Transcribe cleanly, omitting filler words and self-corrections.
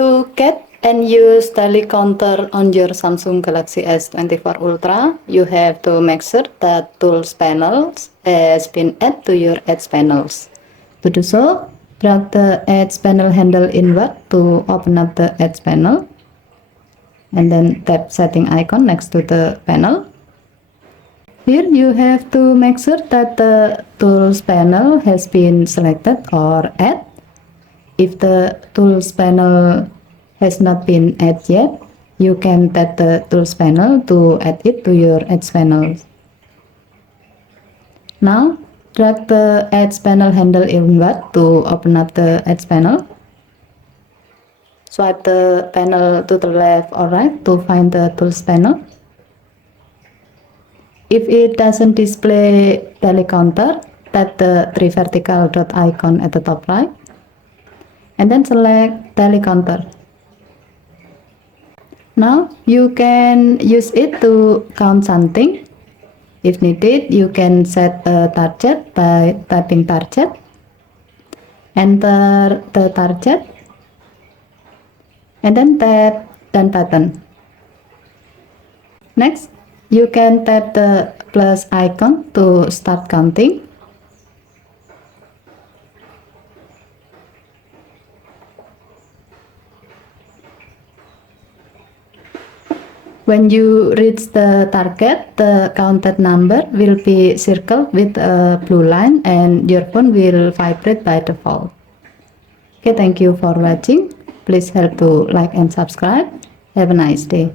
To get and use daily counter on your Samsung Galaxy S24 Ultra, you have to make sure that Tools panel has been added to your Edge panels. To do so, drag the Edge panel handle inward to open up the Edge panel, and then tap setting icon next to the panel. Here you have to make sure that the Tools panel has been selected or added. If the Tools panel has not been added yet, you can tap the Tools panel to add it to your Edge panel. Now, drag the Edge panel handle inward to open up the Edge panel. Swipe the panel to the left or right to find the Tools panel. If it doesn't display daily counter, tap the three vertical dot icon at the top right, and then select daily counter. Now you can use it to count something. If needed, you can set a target by tapping target, enter the target, and then tap done button. Next, you can tap the plus icon to start counting. When you reach the target, the counted number will be circled with a blue line and your phone will vibrate by default. Okay, thank you for watching. Please help to like and subscribe. Have a nice day.